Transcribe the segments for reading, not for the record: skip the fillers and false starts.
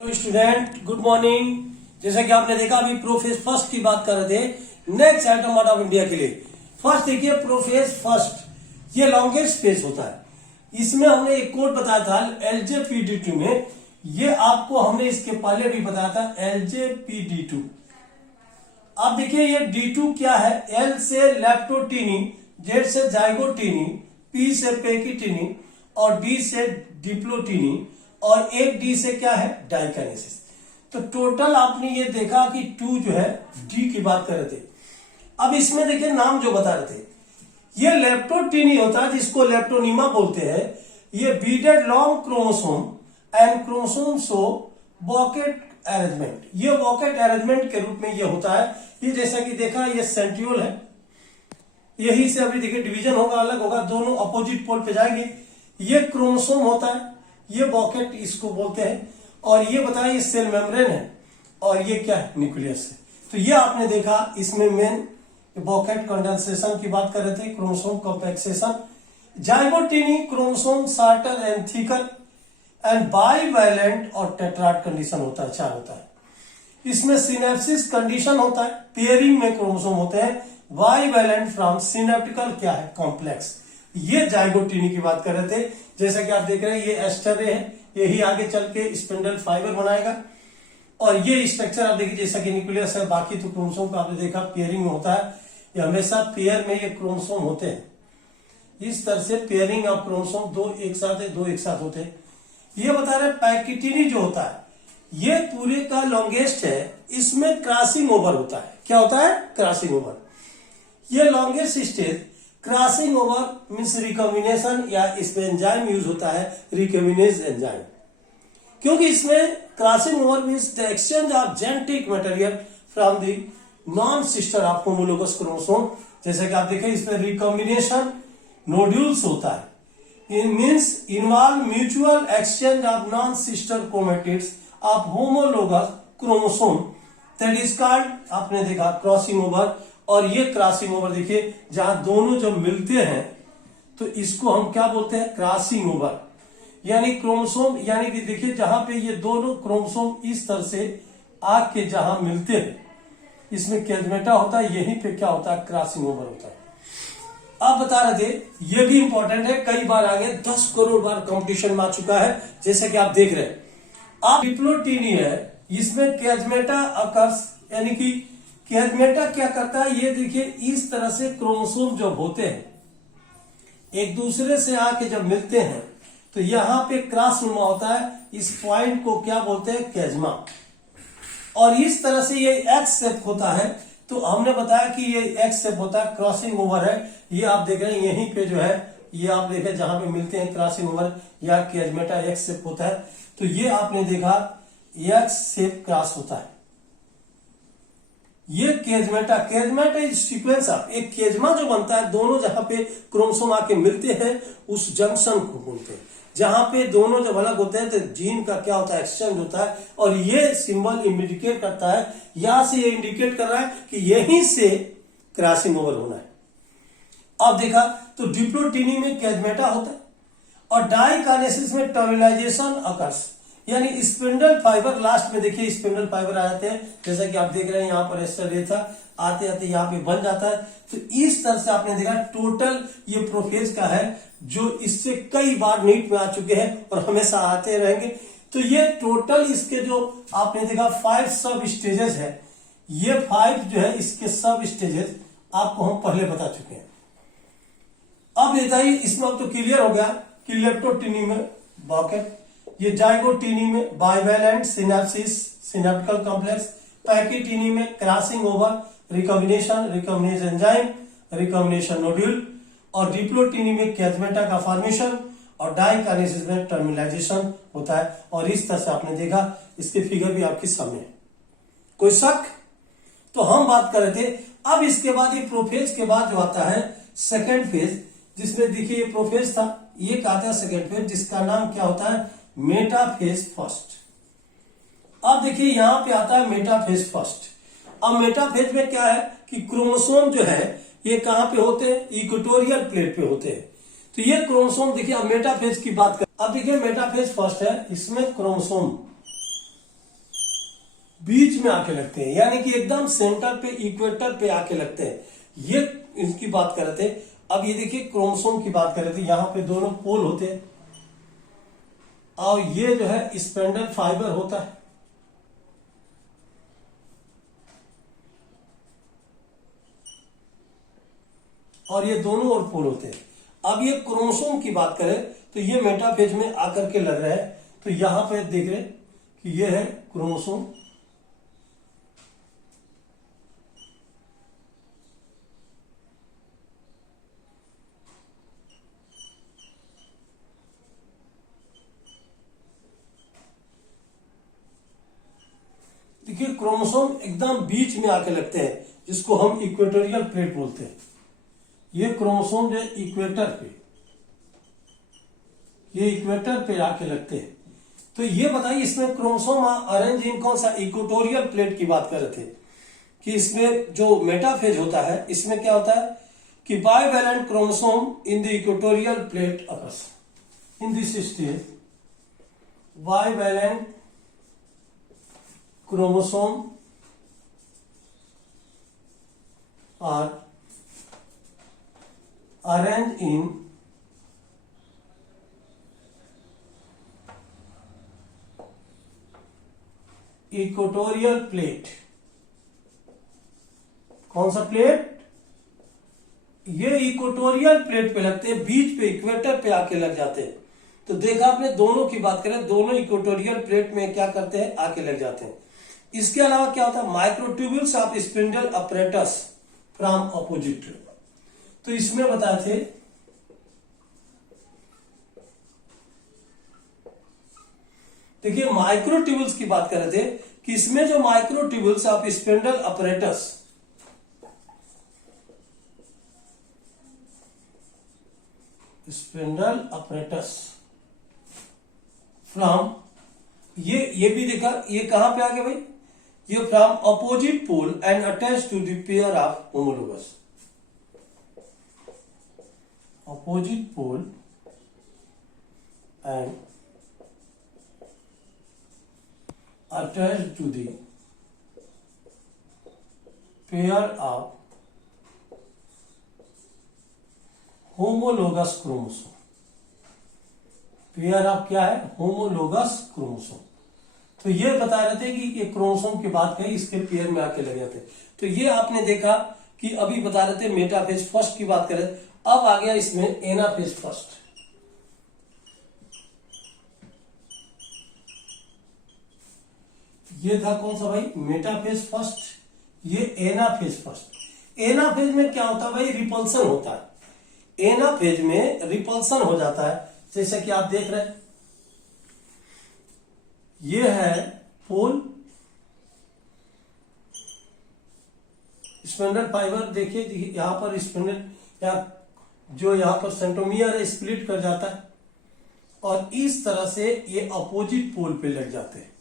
Student good morning. जैसा कि आपने देखा अभी प्रोफेज फर्स्ट की बात कर रहे थे next item out of India के लिए। फर्स्ट देखिए प्रोफेज फर्स्ट, ये लॉन्गेस्ट फेज होता है। इसमें हमने एक कोड बताया था LJPD2 में, ये आपको हमने इसके पहले भी बताया था LJPD2। अब देखिए ये D2 क्या है, L से लैप्टोटीनी, Z से जाइगोटीनी, P से पेकिटीनी और D से डिप्लोटीनी और एक डी से क्या है डाइकाइनेसिस। तो टोटल आपने ये देखा कि 2 जो है डी की बात कर रहे थे। अब इसमें देखिए नाम जो बता रहे थे, ये लेप्टोटीनी होता है जिसको लेप्टोनीमा बोलते हैं। ये beaded long chromosome and chromosome show bouquet arrangement, ये बॉकेट अरेंजमेंट के रूप में ये होता है। ये जैसा कि देखा ये सेंट्रियोल है, यही से अभी देखिए डिवीजन होगा, अलग होगा, दोनों अपोजिट पोल पे जाएंगे। ये क्रोमोसोम होता है, ये बॉकेट इसको बोलते हैं। और ये बताया ये सेल मेम्ब्रेन है और ये क्या है न्यूक्लियस है। तो ये आपने देखा इसमें मेन बॉकेट कंडेंसेशन की बात कर रहे थे, chromosome compaction, zygotene chromosome shorter and thicker and bivalent और टेट्राड कंडीशन होता है, 4 होता है। इसमें सिनेप्सिस कंडीशन होता है, पेयरिंग में क्रोमोसोम होते हैं, बाइवैलेंट फ्रॉम सिनेप्टिकल क्या है कॉम्प्लेक्स। ये जाइगोटीनी की बात कर रहे थे। जैसा कि आप देख रहे हैं ये एस्टर है, यही आगे चल के स्पिंडल फाइबर बनाएगा। और ये स्ट्रक्चर आप देखिए जैसा कि न्यूक्लियस है, बाकी तो क्रोमोसोम का आपने देखा पेयरिंग में होता है, ये हमेशा पेयर में ये क्रोमोसोम होते हैं। इस तरह से पेयरिंग ऑफ क्रोमोसोम 2 एक साथ है, 2 एक साथ होते हैं। ये बता रहे पैकिटीनी जो होता है ये पूरे का लॉन्गेस्ट है, इसमें क्रॉसिंग ओवर होता है। क्या होता है क्रॉसिंग ओवर। ये longest stage crossing over means recombination, या इसमें एंजाइम यूज होता है रिकॉम्बिनेज एंजाइम, क्योंकि इसमें crossing over means the exchange of genetic material from the non sister of homologous chromosome. जैसे कि आप देखें इसमें रिकॉम्बिनेशन नोड्यूल्स होता है, इन means involve mutual exchange of non sister chromatids of homologous chromosome, that is called आपने देखा क्रॉसिंग ओवर। और ये क्रॉसिंग ओवर देखिए जहां दोनों जब मिलते हैं तो इसको हम क्या बोलते हैं क्रॉसिंग ओवर, यानी क्रोमोसोम, यानी कि देखिए जहां पे ये दोनों क्रोमोसोम इस तरह से आके जहां मिलते हैं इसमें कैजमेटा होता है, यहीं पे क्या होता है क्रॉसिंग ओवर होता है। आप बता रहे थे ये भी इंपॉर्टेंट है, कई बार आगे 10 करोड़ बार कंपटीशन में आ चुका है। जैसे कि आप देख रहे हैं आप डिप्लोटीनी है, इसमें कैजमेटा अकर्स, यानी कि कैजमेटा क्या करता है, ये देखिए इस तरह से क्रोमोसोम जब होते हैं एक दूसरे से आके जब मिलते हैं तो यहां पे क्रॉस नुमा होता है, इस पॉइंट को क्या बोलते हैं कैजमा। और इस तरह से ये एक्स शेप होता है, तो हमने बताया कि ये एक्स शेप होता है, क्रॉसिंग ओवर है। ये आप देख रहे हैं यहीं पे जो है ये आप देखें जहां पे मिलते हैं क्रॉसिंग ओवर या कैजमेटा एक्स शेप होता है। तो ये आपने देखा एक्स शेप क्रॉस होता है। ये केजमेटा, केजमेटा इज सीक्वेंस ऑफ, एक केजमा जो बनता है दोनों जहां पे क्रोमोसोम आके मिलते हैं उस जंक्शन को बोलते हैं। जहां पे दोनों जब अलग होते हैं तो जीन का क्या होता है एक्सचेंज होता है। और ये सिंबल इंडिकेट करता है, यहां से ये इंडिकेट कर रहा है कि यहीं से क्रॉसिंग ओवर होना है। अब देखा तो डिप्लोटीनी में केजमेटा होता है और डाइकाइनेसिस में टर्मिनाइजेशन अकर्स, यानी स्पिंडल फाइबर लास्ट में देखिए स्पिंडल फाइबर आ जाते हैं। जैसा कि आप देख रहे हैं यहाँ पर एस्टर रेथा आते आते यहाँ पे बन जाता है। तो इस तरह से आपने देखा टोटल ये प्रोफेज का है, जो इससे कई बार नीट में आ चुके हैं और हमेशा आते रहेंगे। तो ये टोटल इसके जो आपने देखा 5 सब स्टेजेस है, ये 5 जो है इसके सब स्टेजेस आपको हम पहले बता चुके हैं। अब बताइए इसमें अब तो क्लियर हो गया कि लेप्टोटीनी में बॉकेट, ये जाइगोटीनी में बाइवैलेंट सिनेप्सिस सिनेप्टिकल कॉम्प्लेक्स, पैकिटीनी में crossing over recombination recombinase enzyme recombination nodule, और डिप्लोटीनी में कैजमेटा का फॉर्मेशन, और डाइकाइनेसिस में टर्मिनाइजेशन होता है। और इस तरह से आपने देखा, इसके फिगर भी आपके सामने। कोई शक? तो हम बात कर रहे थे अब इसके बाद ये प्रोफेज के बाद जो आता है सेकेंड फेज, जिसमें देखिए ये प्रोफेज था, ये आता है सेकेंड फेज जिसका नाम क्या होता है मेटाफेज फर्स्ट। अब देखिए यहां पे आता है मेटाफेज फर्स्ट। अब मेटाफेज में क्या है कि क्रोमोसोम जो है ये कहां पे होते हैं इक्वेटोरियल प्लेट पे होते हैं। तो ये क्रोमोसोम देखिए, अब मेटाफेज की बात कर, अब देखिए मेटाफेज फर्स्ट है, इसमें क्रोमोसोम बीच में आके लगते हैं, यानी कि एकदम सेंटर पे, इक्वेटर पे आके लगते हैं। ये इसकी बात कर रहे थे। अब ये देखिए क्रोमोसोम की बात कर रहे थे, यहां पे दोनों पोल होते हैं और ये जो है स्पेंडल फाइबर होता है। और ये दोनों ओर पोल होते हैं। अब ये क्रोमोसोम की बात करें तो ये मेटाफेज में आकर के लग रहा है। तो यहां पे देख रहे कि ये है क्रोमोसोम, देखिए क्रोमोसोम एकदम बीच में आके लगते हैं, जिसको हम इक्वेटोरियल प्लेट बोलते हैं। ये क्रोमोसोम जो इक्वेटर पे, ये इक्वेटर पे आके लगते हैं। तो ये बताइए इसमें क्रोमोसोम अरेंज इन कौन सा, इक्वेटोरियल प्लेट की बात कर रहे थे कि इसमें जो मेटाफेज होता है इसमें क्या होता है कि bivalent chromosome in the equatorial plate occurs in this stage. Bivalent chromosome are arranged in equatorial plate. कौन सा प्लेट, ये इक्वेटोरियल प्लेट पे लगते हैं, बीच पे इक्वेटर पे आके लग जाते हैं। तो देखा आपने, दोनों की बात करें, दोनों इक्वेटोरियल प्लेट में क्या करते हैं, आके लग जाते हैं। इसके अलावा क्या होता है, microtubules of spindle apparatus from opposite. तो इसमें बताए थे देखिए माइक्रोट्यूब्यूल्स की बात कर रहे थे कि इसमें जो microtubules of spindle apparatus, spindle apparatus from, ये भी देखा, ये कहां पे आ गया भाई, ये from opposite pole and attach to the pair of homologous, opposite pole and attached to the pair of homologous chromosome। Pair of क्या है, होमोलोगस क्रोमोसोम। तो ये बता रहे थे कि ये क्रोमोसोम की बात कही, इसके पेयर में आके लग जाते। तो ये आपने देखा कि अभी बता रहे थे मेटाफेज फर्स्ट की बात करें। अब आ गया इसमें एनाफेज फर्स्ट। ये था कौन सा भाई, मेटाफेज फर्स्ट, ये एनाफेज फर्स्ट। एनाफेज में क्या होता है भाई, रिपल्सन होता है। एनाफेज में रिपल्सन हो जाता है, जैसे कि आप देख रहे हैं, ये है पोल, स्पिंडल फाइबर, देखिए यहां पर स्पिंडल या जो यहां पर सेंट्रोमियर है स्प्लिट कर जाता है और इस तरह से ये अपोजिट पोल पे लग जाते हैं।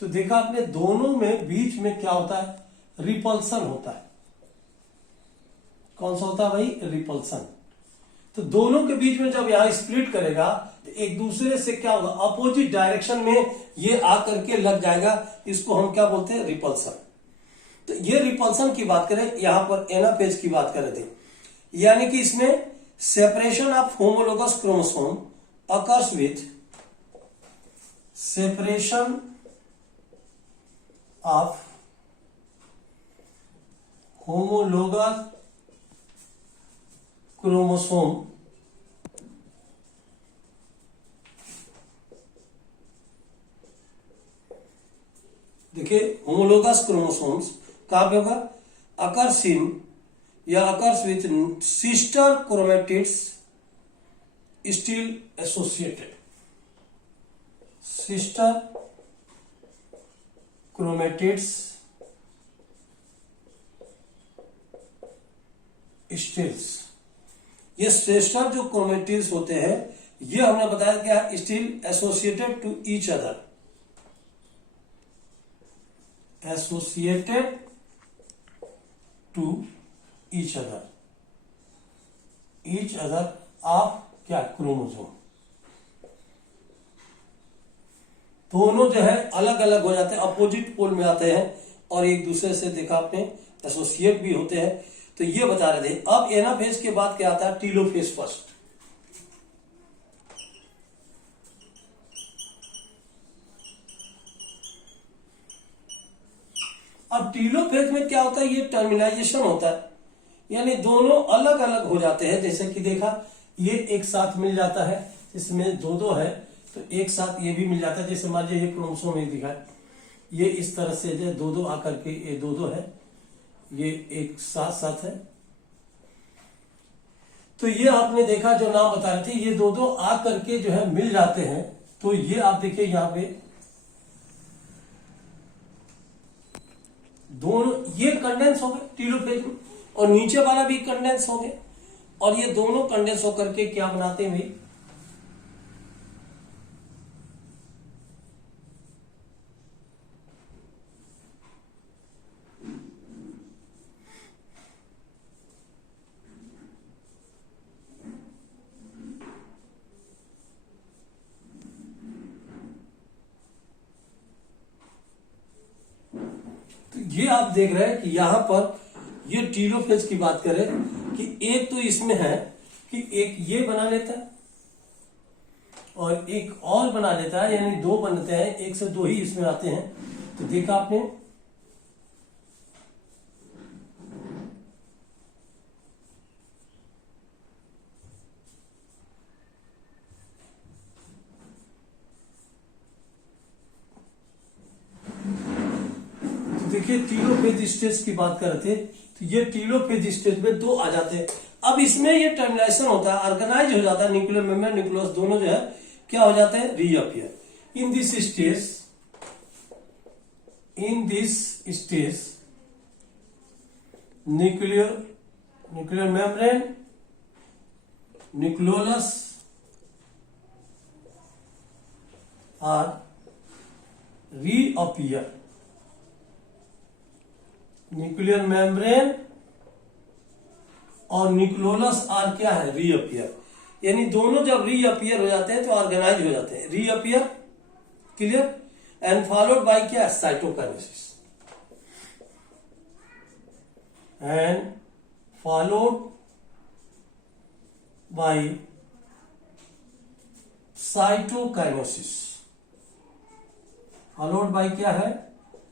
तो देखा आपने, दोनों में बीच में क्या होता है, रिपल्सन होता है। कौन सा होता है भाई, रिपल्सन। तो दोनों के बीच में जब यहां स्प्लिट करेगा तो एक दूसरे से क्या होगा, अपोजिट डायरेक्शन में ये आकर के लग जाएगा, इसको हम क्या बोलते हैं, रिपल्सन। तो ये रिपल्सन की बात करें, यहां पर एनाफेज की बात कर रहे थे, यानी कि इसमें separation of homologous chromosome occurs with separation of homologous chromosome देखिए होमोलोगस क्रोमोसोम्स कहां पे होगा, अकर्स इन या occurs with sister chromatids still associated. Sister chromatids stills, ये सिस्टर जो क्रोमेटिड्स होते हैं, ये हमने बताया क्या, still associated to each other, associated to each other of क्या, क्रोमोसोम। दोनों जो है अलग अलग हो जाते हैं, अपोजिट पोल में आते हैं और एक दूसरे से देखा आपने एसोसिएट भी होते हैं। तो ये बता रहे थे। अब एनाफेज के बाद क्या आता है? Telophase first. अब टीलोफेज में क्या होता है? ये टर्मिनाइजेशन होता है, यानी दोनों अलग अलग हो जाते हैं। जैसे कि देखा, ये एक साथ मिल जाता है, इसमें दो दो है तो एक साथ ये भी मिल जाता है। जैसे मान लीजिए ये क्रोमोसोम एक दिखा है, ये इस तरह से जो दो दो आकर के ये दो दो है, ये एक साथ साथ है। तो ये आपने देखा जो नाम बता रहे थे, ये दो दो आकर के जो है मिल जाते हैं। तो ये आप देखिए यहां पे दोनों ये कंडेंस हो गए टीलोफेज में, और नीचे वाला भी कंडेंस हो गए, और ये दोनों कंडेंस होकर के क्या बनाते हैं भाई? ये आप देख रहे हैं कि यहां पर ये टीलोफेज की बात करें कि एक तो इसमें है कि एक ये बना लेता है और एक और बना लेता है, यानी दो बनते हैं, एक से दो ही इसमें आते हैं। तो देखा आपने, देखिए टीलोफेज स्टेज की बात कर रहे थे, तो ये टीलोफेज स्टेज में दो आ जाते हैं। अब इसमें ये टर्मिनेशन होता है, ऑर्गेनाइज हो जाता है, न्यूक्लियर मेम्ब्रेन न्यूक्लियस दोनों जो है क्या हो जाते हैं? Reappear. In this stage nuclear membrane nucleolus are reappear. Nuclear membrane और न्यूक्लियोलस आर क्या है? रीअपियर। यानी दोनों जब रीअपियर हो जाते हैं तो ऑर्गेनाइज हो जाते हैं। Reappear, clear, and followed by क्या? Cytokinesis. And followed by cytokinesis. Followed by क्या है?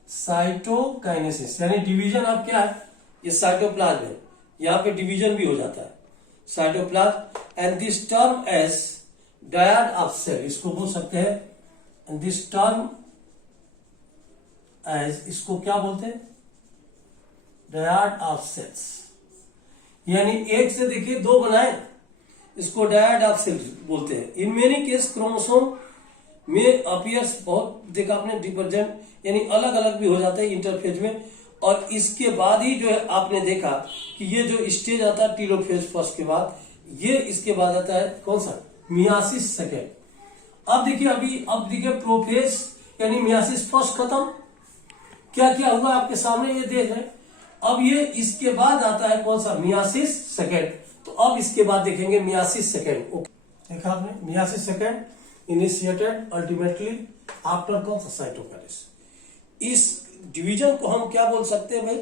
साइटोकाइनेसिस, यानी डिवीजन अब क्या है? ये साइटोप्लाज्म है, यहां पे डिवीजन भी हो जाता है, cytoplasm. And this term as dyad of cell, इसको बोल सकते हैं, एंड दिस टर्म एज, इसको क्या बोलते हैं? Dyad of cells. यानी एक से देखिए दो बनाए, इसको डायड ऑफ सेल्स बोलते हैं। इन मेनी केस क्रोमोसोम में अपीयर्स, बहुत देखा आपने, डिफरेंट, यानी अलग अलग भी हो जाते हैं इंटरफेज में। और इसके बाद ही जो है आपने देखा कि ये जो स्टेज आता है टीलोफेज फर्स्ट के बाद, ये इसके बाद आता है कौन सा? Myiasis second. अब देखिए अब देखिए प्रोफेज यानी मियासिस फर्स्ट खत्म, क्या क्या हुआ आपके सामने ये देख रहे हैं। अब ये इसके बाद आता है कौन सा? Myiasis second. तो अब इसके बाद देखेंगे मियासिस सेकेंड। ओके, देखा आपने, myiasis second initiated ultimately after कौन सा? साइटोकाइनेसिस। इस डिवीजन को हम क्या बोल सकते हैं भाई?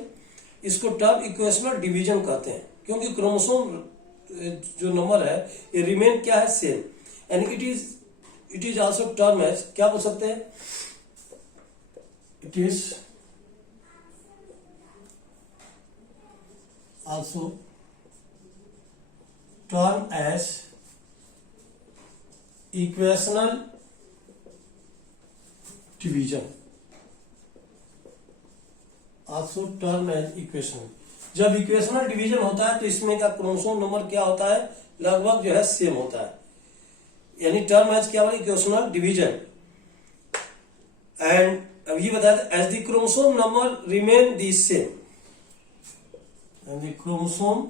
इसको टर्म इक्वेशनल डिवीजन कहते हैं, क्योंकि क्रोमोसोम जो नंबर है ये रिमेन क्या है? Same. And it is also term as, क्या बोल सकते हैं? It is also term as equational division. Also term as equational. जब इक्वेशनल डिवीजन होता है तो इसमें का क्रोमोसोम नंबर क्या होता है? लगभग जो है सेम होता है, यानी टर्म एज क्या? Equational division. एंड अब ये बताया था, as the chromosome number remain the same, and the chromosome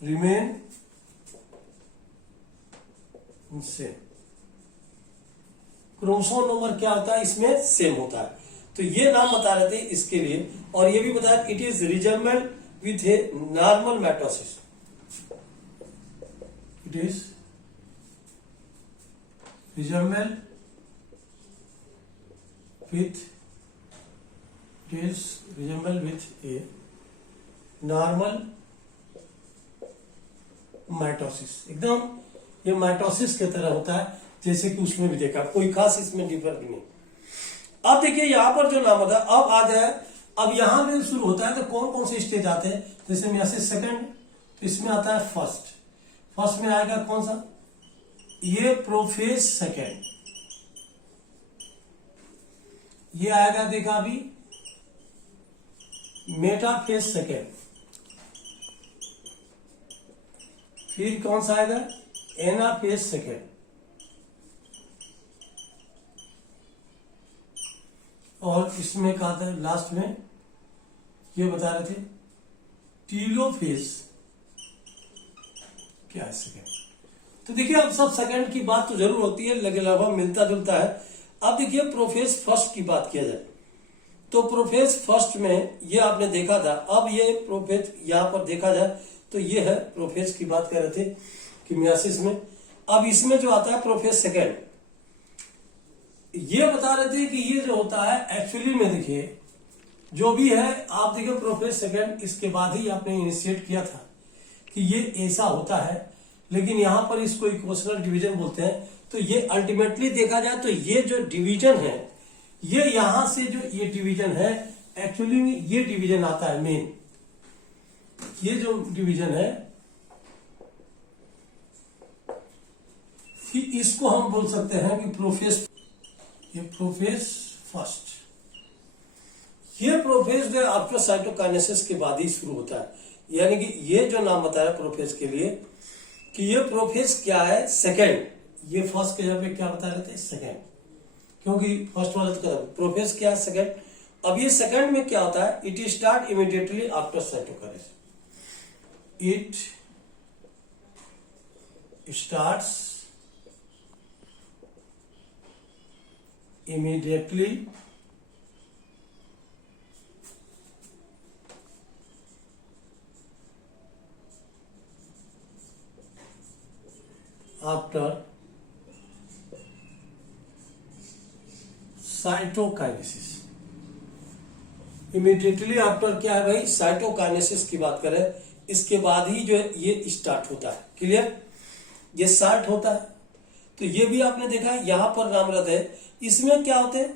remain same. Chromosome number क्या होता है? इसमें सेम होता है। तो ये नाम बता रहे थे इसके लिए, और ये भी बताया इट इज रिजर्वमेंट with a normal mitosis. It is resemble with a normal mitosis. एकदम ये माइटोसिस की तरह होता है, जैसे कि उसमें भी देखा, कोई खास इसमें डिफर भी नहीं। अब देखिए यहां पर जो नाम होता है, अब आ जाए, अब यहां पे शुरू होता है तो कौन कौन से स्टेज आते हैं, जैसे मियोसिस सेकंड, तो इसमें आता है फर्स्ट। फर्स्ट में आएगा कौन सा, ये प्रोफेज सेकंड, ये आएगा देखा अभी मेटाफेज सेकंड, फिर कौन सा आएगा एनाफेज सेकंड, और इसमें कहा था लास्ट में ये बता रहे थे टीलोफेज क्या है सेकंड। तो देखिए अब सब सेकंड की बात तो जरूर होती है, लेकिन लगभग मिलता जुलता है। अब देखिए प्रोफेज फर्स्ट की बात किया जाए तो प्रोफेज फर्स्ट में ये आपने देखा था, अब ये प्रोफेज यहां पर देखा जाए तो ये है प्रोफेज की बात कर रहे थे कि मियोसिस में। अब इसमें जो आता है प्रोफेज सेकेंड, ये बता रहे थे कि ये जो होता है एक्चुअली में देखिए जो भी है, आप देखिए प्रोफेज सेकेंड इसके बाद ही आपने इनिशिएट किया था कि ये ऐसा होता है, लेकिन यहां पर इसको इक्वेशनल डिवीजन बोलते हैं। तो ये अल्टीमेटली देखा जाए तो ये जो डिवीजन है, ये यहां से जो ये डिवीजन है, एक्चुअली में ये डिवीजन आता है मेन, ये जो डिवीजन है, फिर इसको हम बोल सकते हैं कि प्रोफेज, ये प्रोफेज फर्स्ट, ये प्रोफेज आफ्टर साइटोकाइनेसिस के बाद ही शुरू होता है। यानी कि ये जो नाम बताया प्रोफेज के लिए कि ये प्रोफेज क्या है सेकेंड, ये फर्स्ट के जगह पे क्या बता रहे थे सेकेंड, क्योंकि फर्स्ट वाला तो प्रोफेज क्या है सेकेंड। अब ये सेकेंड में क्या होता है, it start immediately after cytokinesis, it starts immediately after cytokinesis. Immediately after क्या है भाई, साइटोकाइनेसिस की बात करें, इसके बाद ही जो है ये स्टार्ट होता है। क्लियर, ये स्टार्ट होता है। तो ये भी आपने देखा है यहां पर नामरत है। इसमें क्या होते हैं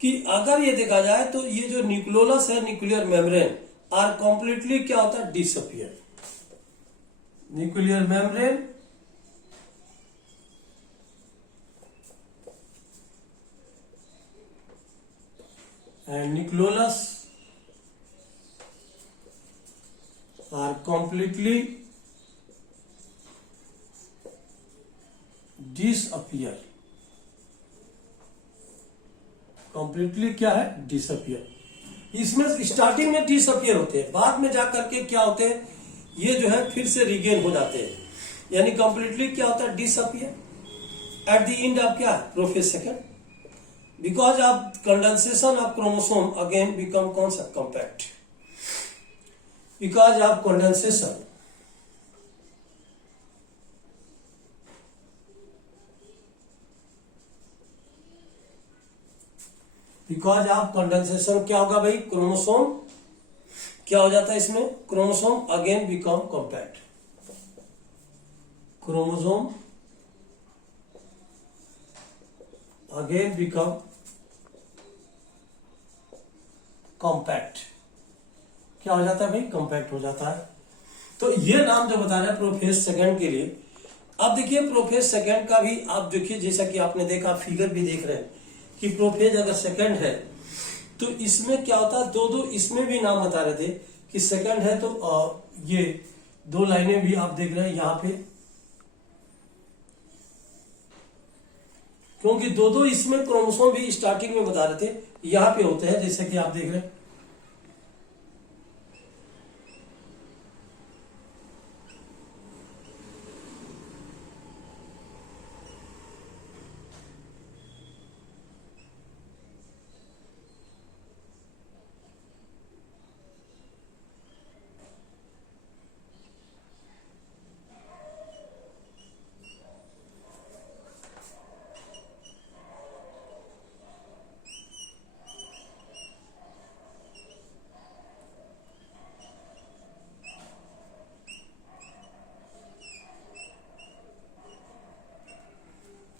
कि अगर ये देखा जाए तो ये जो न्यूक्लियोलस है, न्यूक्लियर मेम्ब्रेन आर कंप्लीटली क्या होता है disappear, nuclear membrane and nucleolus are completely disappear, completely क्या है disappear। इसमें स्टार्टिंग में डिसअपियर होते हैं, बाद में जाकर के क्या होते हैं, ये जो है फिर से रिगेन हो जाते हैं। यानी कंप्लीटली क्या होता है disappear at the end of क्या prophase second, because of condensation of chromosome again become कौन सा compact, because of condensation because of condensation क्या होगा भाई, क्रोमोसोम क्या हो जाता है इसमें, chromosome again become compact, chromosome again become compact, क्या हो जाता है भाई कॉम्पैक्ट हो जाता है। तो ये नाम जो बता रहे हैं प्रोफेज सेकंड के लिए। अब देखिए प्रोफेज सेकंड का भी आप देखिए, जैसा कि आपने देखा फिगर भी देख रहे हैं कि प्रोफेज अगर सेकंड है तो इसमें क्या होता है, दो दो इसमें भी नाम बता रहे थे कि सेकंड है तो ये दो लाइनें भी आप देख रहे हैं यहां पे, क्योंकि दो दो इसमें क्रोमोसोम भी स्टार्टिंग में बता रहे थे यहां पे होते हैं, जैसे कि आप देख रहे हैं।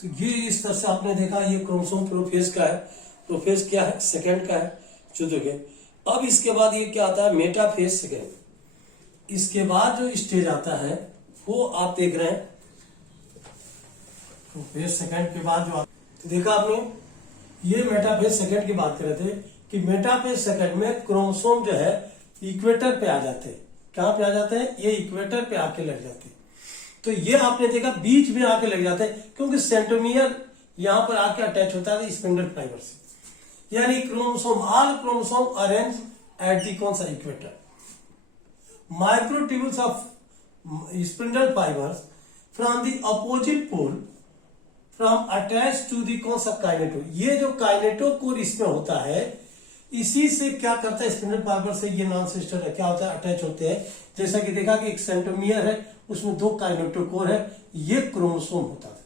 तो ये इस तरह से आपने देखा, ये क्रोमोसोम प्रोफेज का है। प्रोफेज क्या है? सेकंड का है, जो देखिए। अब इसके बाद ये क्या आता है? Metaphase second. इसके बाद जो स्टेज आता है वो आप देख रहे हैं, प्रोफेज सेकंड के बाद जो तो देखा आपने, ये मेटाफेज सेकंड की बात कर रहे थे कि मेटाफेज सेकंड में क्रोमोसोम जो है इक्वेटर पे आ जाते हैं। कहां पे आ जाते हैं? ये इक्वेटर पे आके लग जाते हैं। तो ये आपने देखा बीच में आके लग जाते हैं, क्योंकि सेंट्रोमियर यहां पर आके अटैच होता है स्पिंडल फाइबर से। यानी chromosome, all chromosome arrange at the कौन सा? Equator. Microtubules of spindle fibres from the opposite pole from attach to the कौन सा? काइनेटो। ये जो काइनेटोकोर इसमें होता है, इसी से क्या करता है? स्पिंडल फाइबर से ये नॉन सिस्टर है, क्या होता है? अटैच होते हैं। जैसा कि देखा कि एक सेंट्रोमियर है, उसमें 2 काइनेटोकोर है, ये क्रोमोसोम होता था।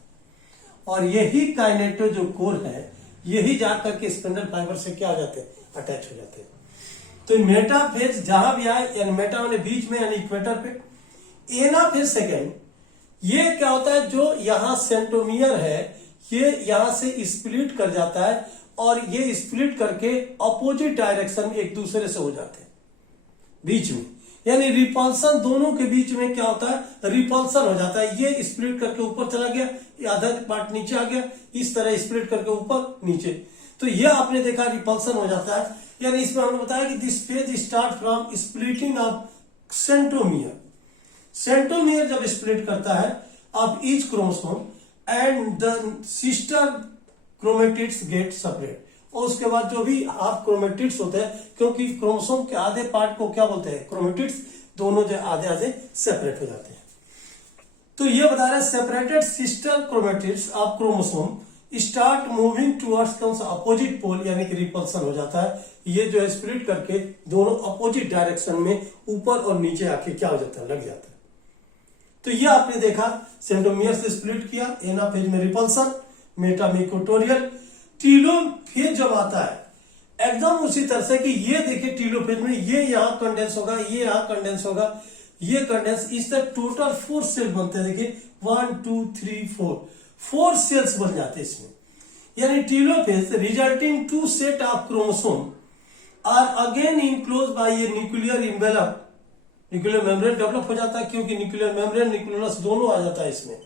और यही काइनेटो जो कोर है, यही जाकर के स्पिंडल फाइबर से क्या हो जाते हैं? अटैच हो जाते हैं। तो मेटाफेज जहां भी आए, यानी मेटा में बीच में, यानी इक्वेटर पे। एनाफेज सेकेंड, ये क्या होता है? जो यहां सेंट्रोमियर है, ये यहां से स्प्लिट कर जाता है और ये स्प्लिट करके अपोजिट डायरेक्शन में एक दूसरे से हो जाते हैं बीच में। यानी रिपल्सन, दोनों के बीच में क्या होता है? रिपल्सन हो जाता है। ये स्प्लिट करके ऊपर चला गया, ये आधा पार्ट नीचे आ गया, इस तरह स्प्लिट करके ऊपर नीचे। तो ये आपने देखा रिपल्सन हो जाता है। यानी इसमें हमने बताया कि this phase start from splitting of centromere. Centromere जब स्प्लिट करता है of each chromosome and the sister chromatids gate separate, और उसके बाद जो भी हाफ क्रोमेटिड्स होते हैं, क्योंकि क्रोमोसोम के आधे पार्ट को क्या बोलते हैं? क्रोमेटिड्स। दोनों जो आधे आधे सेपरेट हो जाते हैं। तो ये बता रहे हैं separated sister chromatids of chromosome start moving towards कौन सा? अपोजिट पोल, यानी कि रिपल्सन हो जाता है। ये जो है स्प्लिट करके दोनों अपोजिट डायरेक्शन में ऊपर और नीचे आके क्या हो जाता है? लग जाता है। तो ये आपने देखा, सेंट्रोमियर से स्प्लिट किया, एनाफेज में रिपल्सन, मेटा में इक्वेटोरियल। टीलोफेज जब आता है एकदम उसी तरह से कि ये देखिए टीलोफेज में ये यहां कंडेंस होगा, ये यहां कंडेंस होगा, ये कंडेंस, इस तरह टोटल 4 सेल बनते हैं। देखिए 1 2 3 4 सेल्स बन जाते हैं इसमें। यानी telophase resulting 2 set of chromosome are again enclose by a nuclear envelope. Nuclear membrane develop हो जाता है, क्योंकि न्यूक्लियर मेम्ब्रेन न्यूक्लियोलस दोनों आ जाता है इसमें,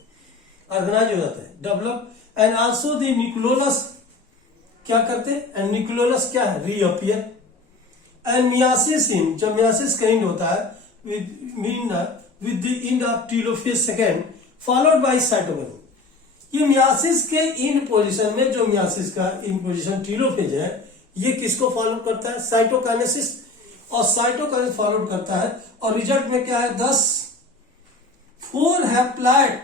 ऑर्गेनाइज हो जाता है, develop. And also the nucleolus क्या करते हैं? एंड न्यूक्लियोलस क्या है? रीअपियर। एंड मियासिस इन, जब मियासिस का एंड होता है with the end of telophase second followed by cytogenesis. ये मियासिस के इन पोजीशन में, जो मियासिस का इन पोजीशन टीलोफेज है, ये किसको फॉलो करता है? साइटोकाइनेसिस। और साइटोकाइनेसिस फॉलो करता है, और रिजल्ट में क्या है? 10 4 हैप्लॉइड,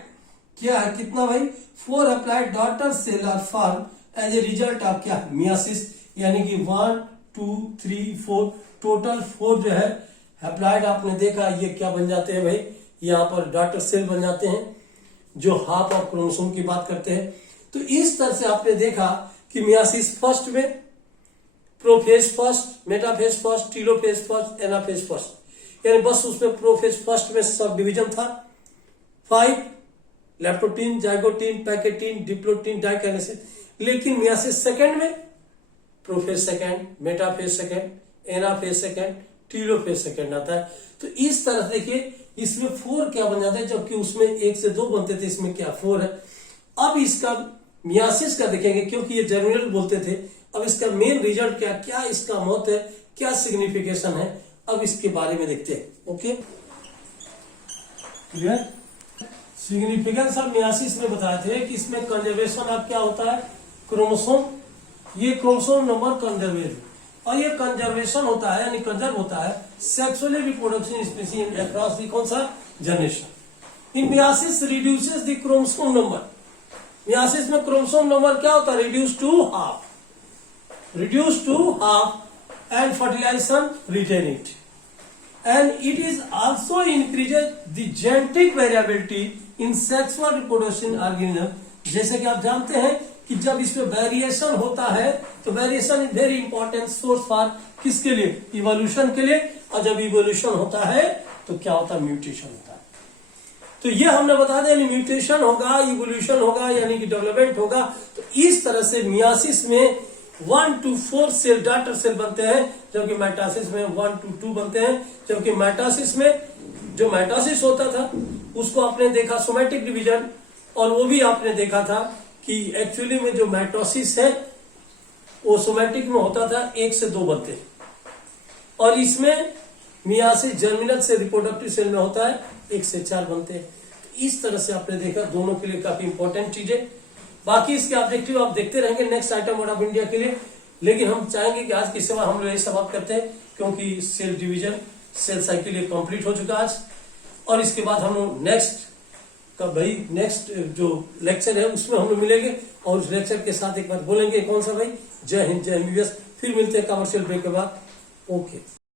क्या है? कितना भाई? 4 haploid daughter cell are form as a result of क्या? मियासिस। यानी कि 1 2 3 4 टोटल 4 जो है हैप्लॉइड आपने देखा, ये क्या बन जाते हैं भाई? यहाँ पर डॉटर सेल बन जाते हैं, जो हाफ ऑफ क्रोमोसोम की बात करते हैं। तो इस तरह से आपने देखा कि मियासिस फर्स्ट में, prophase first, metaphase first, telophase first, anaphase first. यानी बस उसमें प्रोफेज फर्स्ट में सब डिवीजन था 5, leptotene, zygotene, pachytene, diplotene, diakinesis. लेकिन मियासिस सेकेंड में prophase second, metaphase second, anaphase second, telophase second आता है। तो इस तरह देखिए इसमें 4 क्या बन जाता है, जबकि उसमें 1 से 2 बनते थे, इसमें क्या 4 है। अब इसका मियासिस का देखेंगे, क्योंकि ये जर्मिनल बोलते थे। अब इसका मेन रिजल्ट क्या, क्या इसका महत्व है, क्या सिग्निफिकेशन है, अब इसके बारे में देखते हैं। Okay, clear? Significance of myiasis में बताए थे कि इसमें कंजर्वेशन ऑफ क्या होता है? क्रोमोसोम। ये क्रोमोसोम नंबर कंजर्वेशन, और ये कंजर्वेशन होता है, यानी कंजर्व होता है sexually reproduction species across the कौन सा? Generation. In meiosis reduces the chromosome number. Meiosis में क्रोमोसोम नंबर क्या होता है? Reduce to half, reduced to half and fertilization retain it, and it is also increases the genetic variability in sexual reproduction organism। जैसे कि आप जानते हैं कि जब इसमें वेरिएशन होता है, तो variation is very important source for किसके लिए? इवोल्यूशन के लिए। और जब इवोल्यूशन होता है तो क्या होता है? म्यूटेशन होता है। तो ये हमने बता दें, यानी म्यूटेशन होगा, इवोल्यूशन होगा, यानी कि डेवलपमेंट होगा। तो इस तरह से मियासिस में 1 to 4 सेल डॉटर सेल बनते हैं, जबकि माइटोसिस में 1 to 2 बनते हैं। जबकि माइटोसिस में जो माइटोसिस होता था उसको आपने देखा सोमैटिक डिवीजन, और वो भी आपने देखा था कि एक्चुअली में जो माइटोसिस है वो सोमैटिक में होता था 1 से 2 बनते हैं, और इसमें मियासिस जर्मिनल से रिप्रोडक्टिव सेल में होता है 1 से 4 बनते हैं। तो इस तरह से आपने देखा, दोनों के लिए काफी इंपॉर्टेंट चीजें। बाकी इसके ऑब्जेक्टिव आप देखते रहेंगे next item word of India के लिए, लेकिन हम चाहेंगे कि आज की सेवा हम लोग यही समाप्त करते हैं, क्योंकि सेल डिवीजन सेल साइकिल ये कंप्लीट हो चुका आज। और इसके बाद हम लोग नेक्स्ट जो लेक्चर है उसमें हम लोग मिलेंगे, और उस लेक्चर के साथ एक बार बोलेंगे कौन सा भाई, जय हिंद जय एमबीबीएस। फिर मिलते हैं कमर्शियल ब्रेक के बाद। ओके।